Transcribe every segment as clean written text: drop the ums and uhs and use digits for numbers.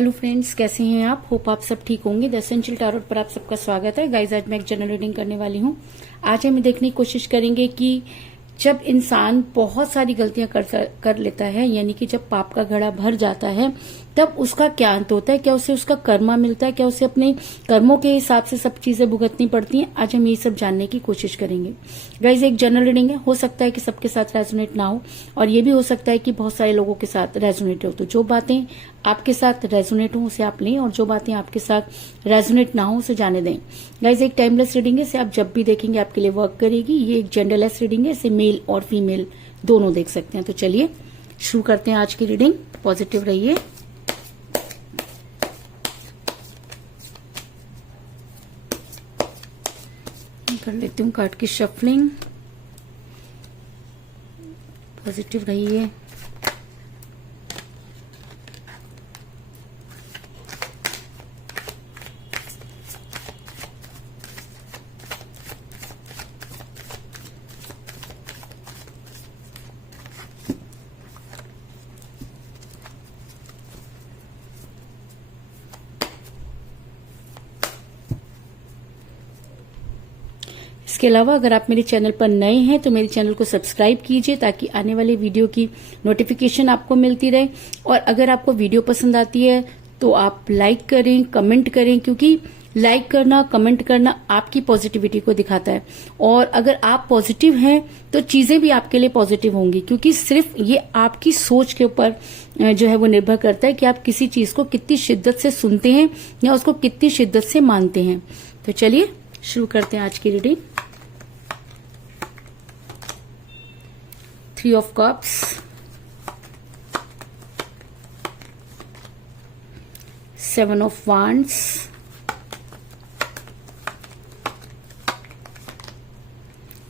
Hello friends, कैसे हैं आप? होप आप सब ठीक होंगे। द एसेंशियल टैरोट पर आप सबका स्वागत है। गाइस, आज मैं एक जनरल रीडिंग करने वाली हूँ। आज हम देखने की कोशिश करेंगे कि जब इंसान बहुत सारी गलतियां कर लेता है, यानी कि जब पाप का घड़ा भर जाता है, तब उसका क्या अंत होता है। क्या उसे उसका कर्मा मिलता है? क्या उसे अपने कर्मों के हिसाब से सब चीजें भुगतनी पड़ती हैं? आज हम ये सब जानने की कोशिश करेंगे। गाइज, एक जनरल रीडिंग है, हो सकता है कि सबके साथ रेजोनेट ना हो, और ये भी हो सकता है कि बहुत सारे लोगों के साथ रेजोनेट हो। तो जो बातें आपके साथ रेजोनेट हो उसे आप लें, और जो बातें आपके साथ रेजोनेट ना हो उसे जाने दें। गाइज, एक टाइमलेस रीडिंग है, इसे आप जब भी देखेंगे आपके लिए वर्क करेगी। ये एक जेंडरलेस रीडिंग है, इसे मेल और फीमेल दोनों देख सकते हैं। तो चलिए शुरू करते हैं आज की रीडिंग। पॉजिटिव रहिए। कर लेती हूँ कार्ड की शफलिंग। पॉजिटिव रहिए। इसके अलावा अगर आप मेरे चैनल पर नए हैं तो मेरे चैनल को सब्सक्राइब कीजिए, ताकि आने वाले वीडियो की नोटिफिकेशन आपको मिलती रहे। और अगर आपको वीडियो पसंद आती है तो आप लाइक करें, कमेंट करें, क्योंकि लाइक करना, कमेंट करना आपकी पॉजिटिविटी को दिखाता है। और अगर आप पॉजिटिव हैं तो चीजें भी आपके लिए पॉजिटिव होंगी, क्योंकि सिर्फ ये आपकी सोच के ऊपर जो है वो निर्भर करता है कि आप किसी चीज को कितनी शिद्दत से सुनते हैं या उसको कितनी शिद्दत से मानते हैं। तो चलिए शुरू करते हैं आज की reading. 3 of Cups, 7 of Wands,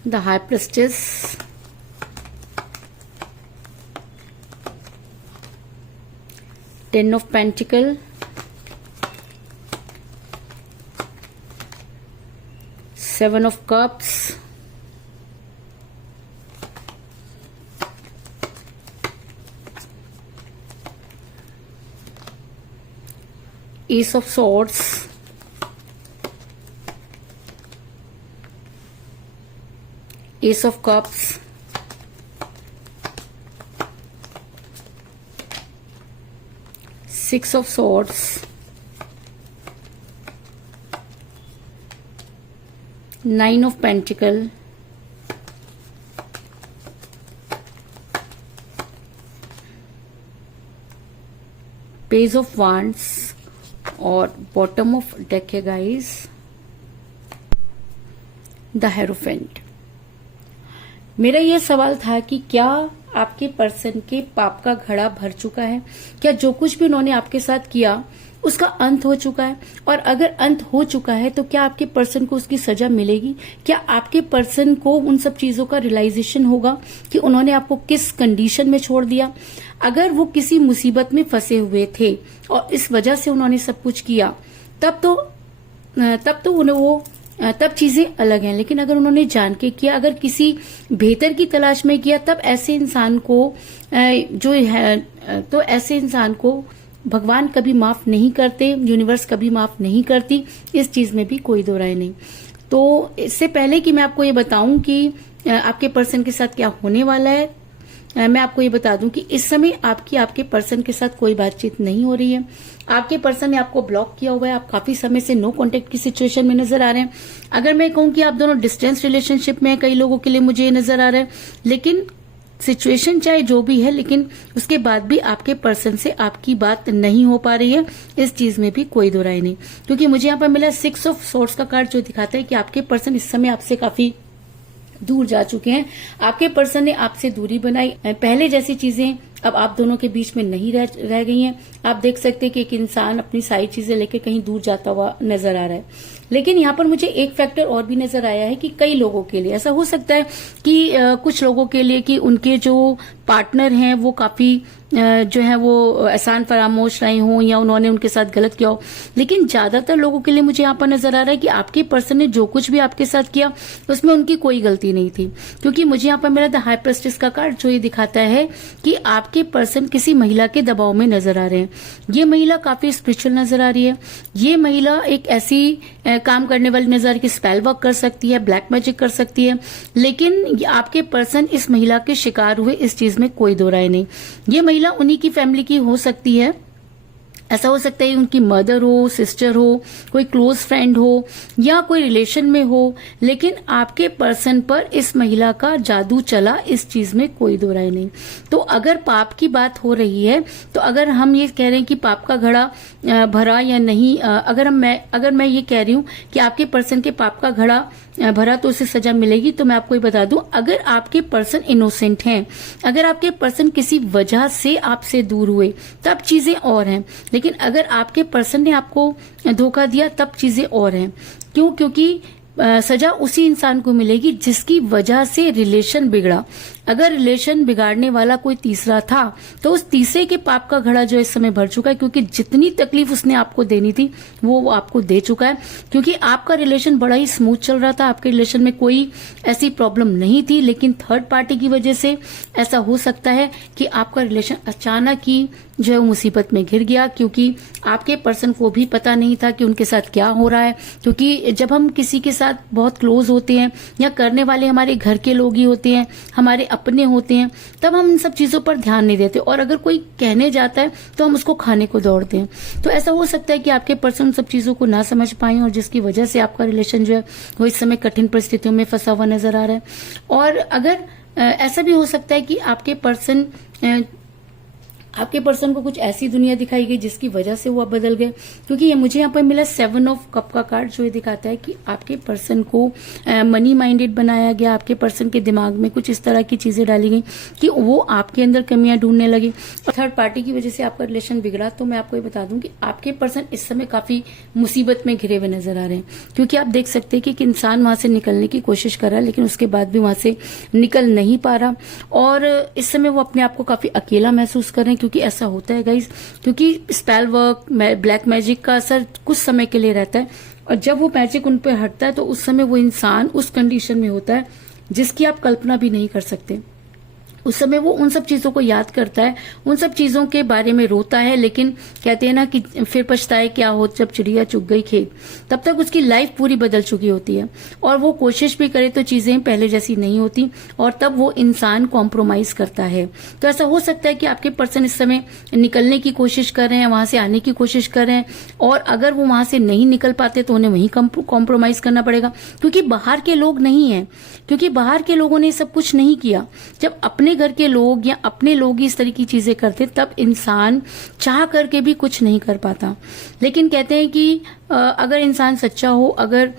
the High Priestess, Ten of Pentacles, 7 of Cups, Ace of Swords, Ace of Cups, Six of Swords, Nine of Pentacles, Page of Wands, और बॉटम ऑफ डेक है guys the hierophant. मेरा यह सवाल था कि क्या आपके person के पाप का घड़ा भर चुका है? क्या जो कुछ भी उन्होंने आपके साथ किया उसका अंत हो चुका है? और अगर अंत हो चुका है तो क्या आपके पर्सन को उसकी सजा मिलेगी? क्या आपके पर्सन को उन सब चीजों का रियलाइजेशन होगा कि उन्होंने आपको किस कंडीशन में छोड़ दिया? अगर वो किसी मुसीबत में फंसे हुए थे और इस वजह से उन्होंने सब कुछ किया, तब तो उन्हें वो तब चीजें अलग हैं। लेकिन अगर उन्होंने जान के किया, अगर किसी बेहतर की तलाश में किया, तब ऐसे इंसान को जो है, तो ऐसे इंसान को भगवान कभी माफ नहीं करते, यूनिवर्स कभी माफ नहीं करती। इस चीज में भी कोई दो राय नहीं। तो इससे पहले कि मैं आपको ये बताऊं कि आपके पर्सन के साथ क्या होने वाला है, मैं आपको ये बता दूं कि इस समय आपके पर्सन के साथ कोई बातचीत नहीं हो रही है। आपके पर्सन ने आपको ब्लॉक किया हुआ है। आप काफी समय से नो कांटेक्ट की सिचुएशन में नजर आ रहे हैं। अगर मैं कहूं कि आप दोनों डिस्टेंस रिलेशनशिप में, कई लोगों के लिए मुझे ये नजर आ रहा है। लेकिन सिचुएशन चाहे जो भी है, लेकिन उसके बाद भी आपके पर्सन से आपकी बात नहीं हो पा रही है। इस चीज में भी कोई दो राय नहीं, क्योंकि मुझे यहाँ पर मिला 6 ऑफ सोर्ड्स का कार्ड, जो दिखाता है कि आपके पर्सन इस समय आपसे काफी दूर जा चुके हैं। आपके पर्सन ने आपसे दूरी बनाई। पहले जैसी चीजें अब आप दोनों के बीच में नहीं रह गई हैं। आप देख सकते हैं कि एक इंसान अपनी सारी चीजें लेकर कहीं दूर जाता हुआ नजर आ रहा है। लेकिन यहाँ पर मुझे एक फैक्टर और भी नजर आया है कि कई लोगों के लिए ऐसा हो सकता है कि कुछ लोगों के लिए कि उनके जो पार्टनर हैं वो काफी जो है वो एहसान फरामोश रहे हों या उन्होंने उनके साथ गलत किया हो। लेकिन ज्यादातर लोगों के लिए मुझे यहाँ पर नजर आ रहा है कि आपके पर्सन ने जो कुछ भी आपके साथ किया उसमें उनकी कोई गलती नहीं थी, क्योंकि मुझे यहाँ पर मेरा द हाई प्रेस्टिस का कार्ड जो ये दिखाता है कि आप आपके पर्सन किसी महिला के दबाव में नजर आ रहे हैं। ये महिला काफी स्पिरिचुअल नजर आ रही है। ये महिला एक ऐसी काम करने वाली नजर की स्पेल वर्क कर सकती है, ब्लैक मैजिक कर सकती है, लेकिन आपके पर्सन इस महिला के शिकार हुए, इस चीज में कोई दो राय नहीं। ये महिला उन्हीं की फैमिली की हो सकती है। ऐसा हो सकता है उनकी मदर हो, सिस्टर हो, कोई क्लोज फ्रेंड हो या कोई रिलेशन में हो, लेकिन आपके पर्सन पर इस महिला का जादू चला, इस चीज में कोई दो राय नहीं। तो अगर पाप की बात हो रही है, तो अगर हम ये कह रहे हैं कि पाप का घड़ा भरा या नहीं, अगर मैं ये कह रही हूं कि आपके पर्सन के पाप का घड़ा भरा तो उसे सजा मिलेगी, तो मैं आपको ये बता दूं, अगर आपके पर्सन इनोसेंट हैं, अगर आपके पर्सन किसी वजह से आपसे दूर हुए, तब चीजें और हैं। लेकिन अगर आपके पर्सन ने आपको धोखा दिया, तब चीजें और हैं। क्यों? क्योंकि सजा उसी इंसान को मिलेगी जिसकी वजह से रिलेशन बिगड़ा। अगर रिलेशन बिगाड़ने वाला कोई तीसरा था, तो उस तीसरे के पाप का घड़ा जो इस समय भर चुका है, क्योंकि जितनी तकलीफ उसने आपको देनी थी वो आपको दे चुका है। क्योंकि आपका रिलेशन बड़ा ही स्मूथ चल रहा था, आपके रिलेशन में कोई ऐसी प्रॉब्लम नहीं थी, लेकिन थर्ड पार्टी की वजह से ऐसा हो सकता है कि आपका रिलेशन अचानक ही जो है मुसीबत में घिर गया, क्योंकि आपके पर्सन को भी पता नहीं था कि उनके साथ क्या हो रहा है। क्योंकि जब हम किसी के साथ बहुत क्लोज होते हैं या करने वाले हमारे घर के लोग ही होते हैं, हमारे अपने होते हैं, तब हम इन सब चीजों पर ध्यान नहीं देते, और अगर कोई कहने जाता है तो हम उसको खाने को दौड़ते हैं। तो ऐसा हो सकता है कि आपके पर्सन उन सब चीजों को ना समझ पाए, और जिसकी वजह से आपका रिलेशन जो है वो इस समय कठिन परिस्थितियों में फंसा हुआ नजर आ रहा है। और अगर ऐसा भी हो सकता है कि आपके पर्सन को कुछ ऐसी दुनिया दिखाई गई जिसकी वजह से वो बदल गए। क्योंकि ये मुझे यहाँ पर मिला 7 ऑफ कप का कार्ड, जो ये दिखाता है कि आपके पर्सन को मनी माइंडेड बनाया गया, आपके पर्सन के दिमाग में कुछ इस तरह की चीजें डाली गई कि वो आपके अंदर कमियां ढूंढने लगी, और थर्ड पार्टी की वजह से आपका रिलेशन बिगड़ा। तो मैं आपको ये बता दूं कि आपके पर्सन इस समय काफी मुसीबत में घिरे हुए नजर आ रहे हैं। क्योंकि आप देख सकते हैं कि एक इंसान वहां से निकलने की कोशिश कर रहा है, लेकिन उसके बाद भी वहां से निकल नहीं पा रहा, और इस समय वो अपने आप को काफी अकेला महसूस कर रहे हैं। क्योंकि ऐसा होता है गाइस, क्योंकि स्पेल वर्क, ब्लैक मैजिक का असर कुछ समय के लिए रहता है, और जब वो मैजिक उन पर हटता है तो उस समय वो इंसान उस कंडीशन में होता है जिसकी आप कल्पना भी नहीं कर सकते। उस समय वो उन सब चीजों को याद करता है, उन सब चीजों के बारे में रोता है, लेकिन कहते हैं ना कि फिर पछताए क्या हो जब चिड़िया चुग गई खेत। तब तक उसकी लाइफ पूरी बदल चुकी होती है, और वो कोशिश भी करे तो चीजें पहले जैसी नहीं होती, और तब वो इंसान कॉम्प्रोमाइज करता है। तो ऐसा हो सकता है कि आपके पर्सन इस समय निकलने की कोशिश कर रहे हैं, वहां से आने की कोशिश कर रहे हैं, और अगर वो वहां से नहीं निकल पाते तो उन्हें वहीं कॉम्प्रोमाइज करना पड़ेगा। क्योंकि बाहर के लोग नहीं है, क्योंकि बाहर के लोगों ने सब कुछ नहीं किया। जब अपने घर के लोग या अपने लोग इस तरह की चीजें करते, तब इंसान चाह करके भी कुछ नहीं कर पाता। लेकिन कहते हैं कि अगर इंसान सच्चा हो, अगर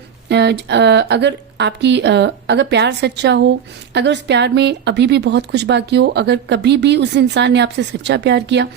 प्यार सच्चा हो, अगर उस प्यार में अभी भी बहुत कुछ बाकी हो, अगर कभी भी उस इंसान ने आपसे सच्चा प्यार किया,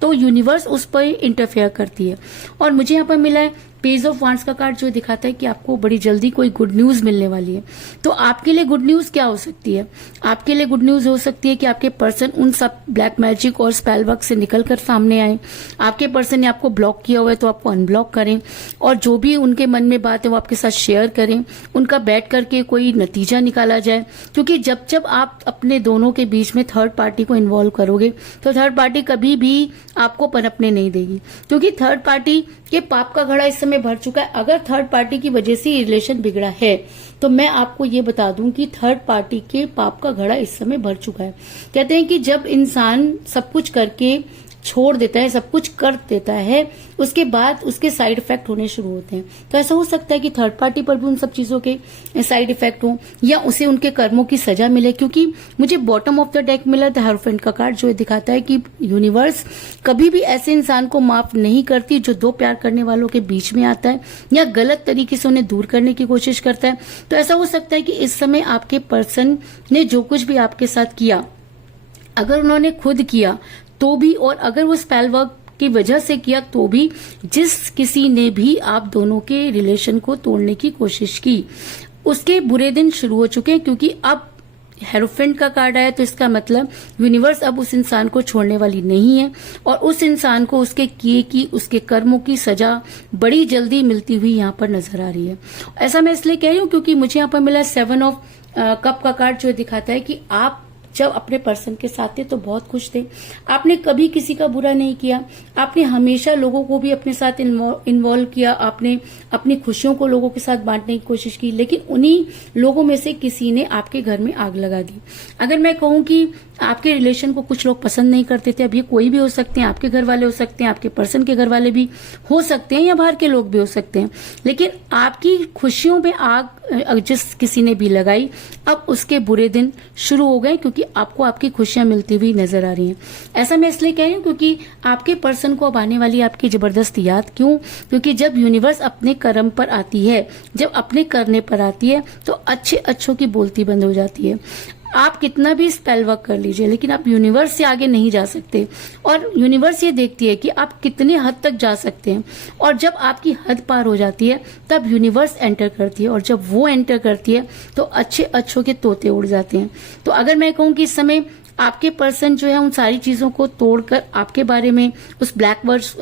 तो यूनिवर्स उस पर इंटरफेयर करती है। और मुझे यहाँ पर मिला है पेज ऑफ वांड्स का कार्ड, जो दिखाता है कि आपको बड़ी जल्दी कोई गुड न्यूज मिलने वाली है। तो आपके लिए गुड न्यूज क्या हो सकती है? आपके लिए गुड न्यूज हो सकती है कि आपके पर्सन उन सब ब्लैक मैजिक और स्पेल वर्क से निकलकर सामने आए। आपके पर्सन ने आपको ब्लॉक किया हुआ है तो आपको अनब्लॉक करें, और जो भी उनके मन में बात है वो आपके साथ शेयर करें, उनका बैठ करके कोई नतीजा निकाला जाए। क्योंकि जब जब आप अपने दोनों के बीच में थर्ड पार्टी को इन्वॉल्व करोगे, तो थर्ड पार्टी कभी भी आपको पनपने नहीं देगी। क्योंकि थर्ड पार्टी के पाप का घड़ा इस समय भर चुका है। अगर थर्ड पार्टी की वजह से रिलेशन बिगड़ा है, तो मैं आपको ये बता दूं कि थर्ड पार्टी के पाप का घड़ा इस समय भर चुका है। कहते हैं कि जब इंसान सब कुछ करके छोड़ देता है, सब कुछ कर देता है, उसके बाद उसके साइड इफेक्ट होने शुरू होते हैं। तो ऐसा हो सकता है कि थर्ड पार्टी पर भी उन सब चीजों के साइड इफेक्ट हो, या उसे उनके कर्मों की सजा मिले। क्योंकि मुझे बॉटम ऑफ द डेक मिला द हेरोफेंट का कार्ड, जो दिखाता है कि यूनिवर्स कभी भी ऐसे इंसान को माफ नहीं करती जो दो प्यार करने वालों के बीच में आता है या गलत तरीके से उन्हें दूर करने की कोशिश करता है। तो ऐसा हो सकता है कि इस समय आपके पर्सन ने जो कुछ भी आपके साथ किया, अगर उन्होंने खुद किया तो भी, और अगर वो स्पेल वर्क की वजह से किया तो भी, जिस किसी ने भी आप दोनों के रिलेशन को तोड़ने की कोशिश की, उसके बुरे दिन शुरू हो चुके हैं। क्योंकि अब हेरोफेंट का कार्ड आया, तो इसका मतलब यूनिवर्स अब उस इंसान को छोड़ने वाली नहीं है, और उस इंसान को उसके किए की, उसके कर्मों की सजा बड़ी जल्दी मिलती हुई यहाँ पर नजर आ रही है। ऐसा मैं इसलिए कह रही हूँ क्योंकि मुझे यहाँ पर मिला 7 ऑफ कप का कार्ड, जो दिखाता है कि आप जब अपने पर्सन के साथ थे तो बहुत खुश थे। आपने कभी किसी का बुरा नहीं किया, आपने हमेशा लोगों को भी अपने साथ इन्वॉल्व किया, आपने अपनी खुशियों को लोगों के साथ बांटने की कोशिश की, लेकिन उन्हीं लोगों में से किसी ने आपके घर में आग लगा दी। अगर मैं कहूं कि आपके रिलेशन को कुछ लोग पसंद नहीं करते थे, अब ये कोई भी हो सकते हैं, आपके घर वाले हो सकते हैं, आपके पर्सन के घर वाले भी हो सकते हैं, या बाहर के लोग भी हो सकते हैं, लेकिन आपकी खुशियों में आग जिस किसी ने भी लगाई, अब उसके बुरे दिन शुरू हो गए, क्योंकि आपको आपकी खुशियां मिलती हुई नजर आ रही हैं। ऐसा मैं इसलिए कह रही हूं क्योंकि आपके पर्सन को अब आने वाली आपकी जबरदस्त याद। क्यों? क्योंकि जब यूनिवर्स अपने कर्म पर आती है, जब अपने करने पर आती है, तो अच्छे अच्छों की बोलती बंद हो जाती है। आप कितना भी स्पेल वर्क कर लीजिए, लेकिन आप यूनिवर्स से आगे नहीं जा सकते, और यूनिवर्स ये देखती है कि आप कितने हद तक जा सकते हैं, और जब आपकी हद पार हो जाती है तब यूनिवर्स एंटर करती है, और जब वो एंटर करती है तो अच्छे अच्छों के तोते उड़ जाते हैं। तो अगर मैं कहूँ कि इस समय आपके पर्सन जो है उन सारी चीजों को तोड़कर आपके बारे में उस ब्लैक वर्ड्स,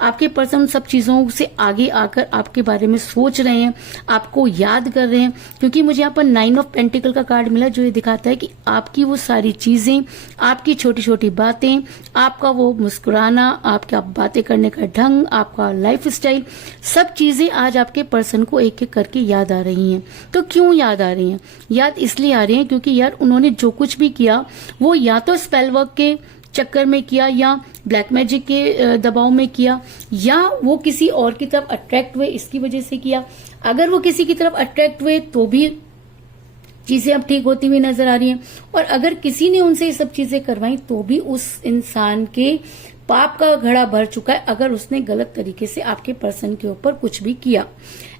आपके पर्सन उन सब चीजों से आगे आकर आपके बारे में सोच रहे हैं, आपको याद कर रहे हैं, क्योंकि मुझे यहाँ पर 9 ऑफ पेंटिकल का कार्ड मिला, जो ये दिखाता है कि आपकी वो सारी चीजें, आपकी छोटी छोटी बातें, आपका वो मुस्कुराना, आपका बातें करने का ढंग, आपका लाइफ स्टाइल, सब चीजें आज आपके पर्सन को एक एक करके याद आ रही हैं। तो क्यों याद आ रही हैं? याद इसलिए आ रही हैं क्योंकि यार उन्होंने जो कुछ भी किया वो या तो स्पेल वर्क के चक्कर में किया, या ब्लैक मैजिक के दबाव में किया, या वो किसी और की तरफ अट्रैक्ट हुए इसकी वजह से किया। अगर वो किसी की तरफ अट्रैक्ट हुए तो भी चीजें अब ठीक होती हुई नजर आ रही हैं, और अगर किसी ने उनसे ये सब चीजें करवाई तो भी उस इंसान के पाप का घड़ा भर चुका है, अगर उसने गलत तरीके से आपके पर्सन के ऊपर कुछ भी किया।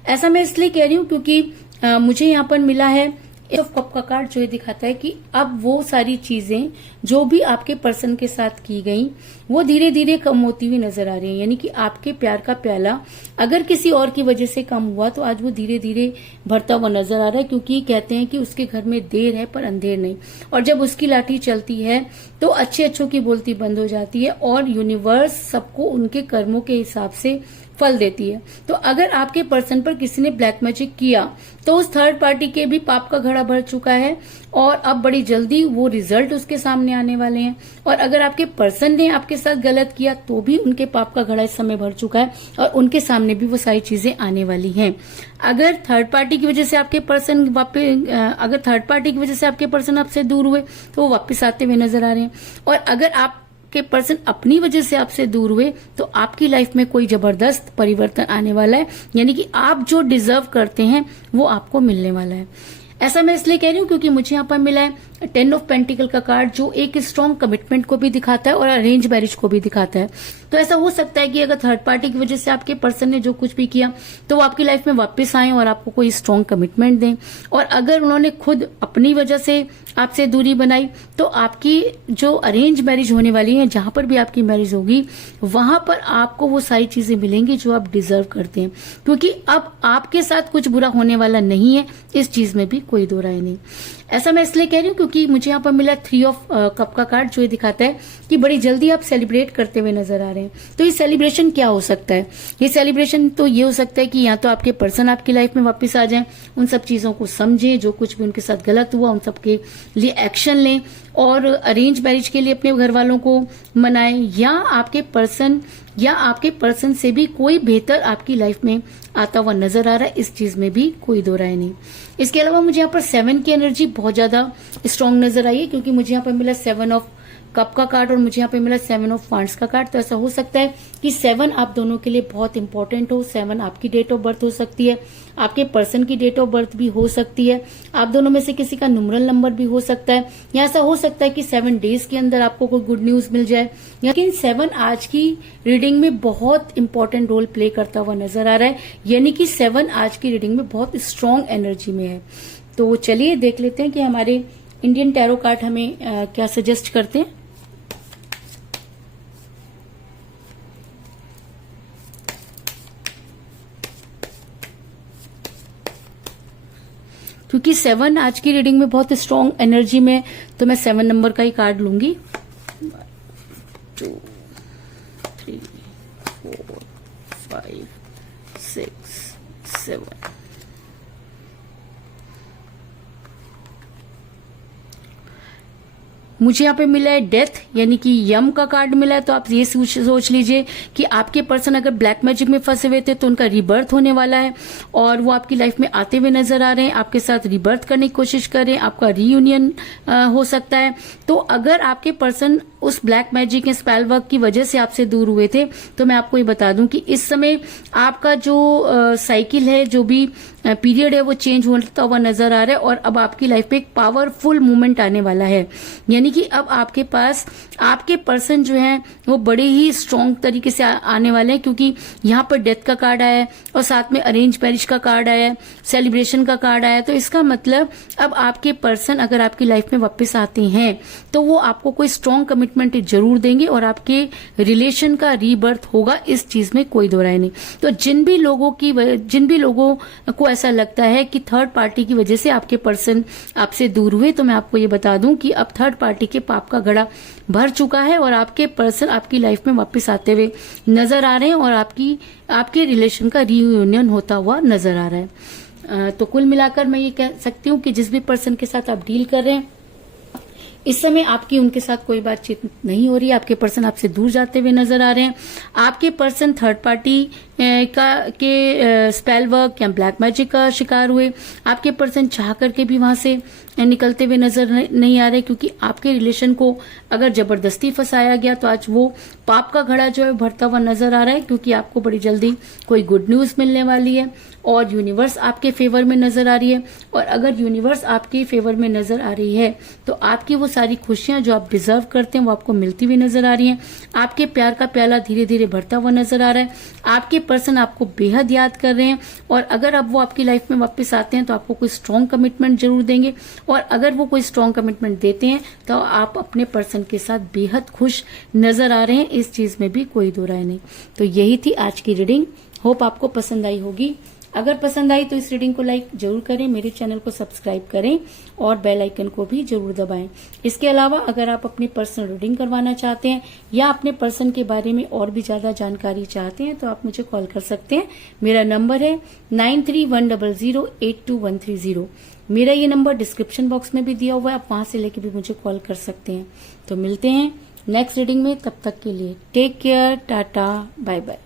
ऐसा मैं इसलिए कह रही हूं क्योंकि मुझे यहाँ पर मिला है एट ऑफ कप का कार्ड, जो ये दिखाता है कि अब वो सारी चीजें जो भी आपके पर्सन के साथ की गई वो धीरे धीरे कम होती हुई नजर आ रही है। यानी कि आपके प्यार का प्याला अगर किसी और की वजह से कम हुआ तो आज वो धीरे धीरे भरता हुआ नजर आ रहा है, क्योंकि कहते हैं कि उसके घर में देर है पर अंधेर नहीं, और जब उसकी लाठी चलती है तो अच्छे अच्छों की बोलती बंद हो जाती है, और यूनिवर्स सबको उनके कर्मों के हिसाब से फल देती है। तो अगर आपके पर्सन पर किसी ने ब्लैक मैजिक किया तो उस थर्ड पार्टी के भी पाप का घड़ा भर चुका है, और अब बड़ी जल्दी वो रिजल्ट उसके सामने आने वाले हैं। और अगर आपके पर्सन ने आपके साथ गलत किया तो भी उनके पाप का घड़ा इस समय भर चुका है, और उनके सामने भी वो सारी चीजें आने वाली हैं। अगर थर्ड पार्टी की वजह से आपके पर्सन अगर थर्ड पार्टी की वजह से आपके पर्सन आपसे दूर हुए तो वो वापस आते हुए नजर आ रहे हैं, और अगर आप के पर्सन अपनी वजह से आपसे दूर हुए तो आपकी लाइफ में कोई जबरदस्त परिवर्तन आने वाला है। यानी कि आप जो डिजर्व करते हैं वो आपको मिलने वाला है। ऐसा मैं इसलिए कह रही हूँ क्योंकि मुझे यहाँ पर मिला है 10 ऑफ पेंटिकल का कार्ड, जो एक स्ट्रॉन्ग कमिटमेंट को भी दिखाता है और अरेंज मैरिज को भी दिखाता है। तो ऐसा हो सकता है कि अगर थर्ड पार्टी की वजह से आपके पर्सन ने जो कुछ भी किया तो वो आपकी लाइफ में वापस आए और आपको कोई स्ट्रॉन्ग कमिटमेंट दें, और अगर उन्होंने खुद अपनी वजह से आपसे दूरी बनाई तो आपकी जो अरेंज मैरिज होने वाली है, जहां पर भी आपकी मैरिज होगी वहां पर आपको वो सारी चीजें मिलेंगी जो आप डिजर्व करते हैं, क्योंकि अब आपके साथ कुछ बुरा होने वाला नहीं है, इस चीज में भी कोई दो राय नहीं। ऐसा मैं इसलिए कह रही हूँ क्योंकि मुझे यहाँ पर मिला 3 ऑफ कप का कार्ड, जो ये दिखाता है कि बड़ी जल्दी आप सेलिब्रेट करते हुए नजर आ रहे हैं। तो ये सेलिब्रेशन क्या हो सकता है? ये सेलिब्रेशन तो ये हो सकता है कि या तो आपके पर्सन आपकी लाइफ में वापस आ जाएं, उन सब चीजों को समझें, जो कुछ भी उनके साथ गलत हुआ उन सब के लिए एक्शन लें, और अरेंज मैरिज के लिए अपने घर वालों को मनाएं, या आपके पर्सन से भी कोई बेहतर आपकी लाइफ में आता हुआ नजर आ रहा है, इस चीज में भी कोई दो राय नहीं। इसके अलावा मुझे यहाँ पर 7 की एनर्जी बहुत ज्यादा स्ट्रांग नजर आई है, क्योंकि मुझे यहाँ पर मिला 7 ऑफ कप का कार्ड और मुझे यहाँ पे मिला 7 ऑफ वांड्स का कार्ड। तो ऐसा हो सकता है कि 7 आप दोनों के लिए बहुत इंपॉर्टेंट हो। 7 आपकी डेट ऑफ बर्थ हो सकती है, आपके पर्सन की डेट ऑफ बर्थ भी हो सकती है, आप दोनों में से किसी का न्यूमरल नंबर भी हो सकता है, या ऐसा हो सकता है कि 7 डेज के अंदर आपको कोई गुड न्यूज मिल जाए। लेकिन 7 आज की रीडिंग में बहुत इंपॉर्टेंट रोल प्ले करता हुआ नजर आ रहा है, यानी कि 7 आज की रीडिंग में बहुत स्ट्रांग एनर्जी में है। तो चलिए देख लेते हैं कि हमारे इंडियन टैरो कार्ड हमें क्या सजेस्ट करते हैं। क्योंकि 7 आज की रीडिंग में बहुत स्ट्रांग एनर्जी में, तो मैं 7 नंबर का ही कार्ड लूंगी। 1 2 3 4 5 6 7। मुझे यहाँ पे मिला है डेथ, यानी कि यम का कार्ड मिला है। तो आप ये सोच लीजिए कि आपके पर्सन अगर ब्लैक मैजिक में फंसे हुए थे तो उनका रिबर्थ होने वाला है और वो आपकी लाइफ में आते हुए नजर आ रहे हैं, आपके साथ रिबर्थ करने की कोशिश कर रहे हैं, आपका रीयूनियन हो सकता है। तो अगर आपके पर्सन उस ब्लैक मैजिक या स्पेल वर्क की वजह से आपसे दूर हुए थे तो मैं आपको ये बता दूं कि इस समय आपका जो साइकिल है, जो भी पीरियड है, वो चेंज होता हुआ नजर आ रहा है और अब आपकी लाइफ में एक पावरफुल मूवमेंट आने वाला है। यानी कि अब आपके पास आपके पर्सन जो है वो बड़े ही स्ट्रॉन्ग तरीके से आने वाले हैं, क्योंकि यहाँ पर डेथ का कार्ड आया है और साथ में अरेंज मैरिज का कार्ड आया है, सेलिब्रेशन का कार्ड आया है। तो इसका मतलब अब आपके पर्सन अगर आपकी लाइफ में वापस आते हैं तो वो आपको कोई स्ट्रॉन्ग कमिटमेंट जरूर देंगे और आपके रिलेशन का रीबर्थ होगा, इस चीज में कोई दो राय नहीं। तो जिन भी लोगों को ऐसा लगता है कि थर्ड पार्टी की वजह से आपके पर्सन आपसे दूर हुए, तो मैं आपको ये बता दूं कि अब थर्ड पार्टी के पाप का घड़ा भर चुका है और आपके पर्सन आपकी लाइफ में वापस आते हुए नजर आ रहे हैं और आपके रिलेशन का रीयूनियन होता हुआ नजर आ रहा है। तो कुल मिलाकर मैं ये कह सकती हूँ कि जिस भी पर्सन के साथ आप डील कर रहे हैं इस समय आपकी उनके साथ कोई बातचीत नहीं हो रही है, आपके पर्सन आपसे दूर जाते हुए नजर आ रहे हैं। आपके पर्सन थर्ड पार्टी के स्पेल वर्क या ब्लैक मैजिक का शिकार हुए, आपके पर्सन चाह करके भी वहां से निकलते हुए नजर नहीं आ रहे, क्योंकि आपके रिलेशन को अगर जबरदस्ती फंसाया गया तो आज वो पाप का घड़ा जो है भरता हुआ नजर आ रहा है, क्योंकि आपको बड़ी जल्दी कोई गुड न्यूज मिलने वाली है और यूनिवर्स आपके फेवर में नजर आ रही है। और अगर यूनिवर्स आपके फेवर में नजर आ रही है तो आपकी वो सारी खुशियां जो आप डिजर्व करते हैं वो आपको मिलती हुई नजर आ रही हैं। आपके प्यार का प्याला धीरे धीरे भरता हुआ नजर आ रहा है। आपके पर्सन आपको बेहद याद कर रहे हैं और अगर अब वो आपकी लाइफ में वापस आते हैं तो आपको कोई स्ट्रॉन्ग कमिटमेंट जरूर देंगे और अगर वो कोई स्ट्रॉन्ग कमिटमेंट देते हैं तो आप अपने पर्सन के साथ बेहद खुश नजर आ रहे हैं, इस चीज में भी कोई दो राय नहीं। तो यही थी आज की रीडिंग, होप आपको पसंद आई होगी। अगर पसंद आई तो इस रीडिंग को लाइक जरूर करें, मेरे चैनल को सब्सक्राइब करें और बेल आइकन को भी जरूर दबाएं। इसके अलावा अगर आप अपनी पर्सनल रीडिंग करवाना चाहते हैं या अपने पर्सन के बारे में और भी ज्यादा जानकारी चाहते हैं तो आप मुझे कॉल कर सकते हैं। मेरा नंबर है 9310082130। मेरा ये नंबर डिस्क्रिप्शन बॉक्स में भी दिया हुआ है, आप वहां से लेके भी मुझे कॉल कर सकते हैं। तो मिलते हैं नेक्स्ट रीडिंग में, तब तक के लिए take care, tata, bye bye.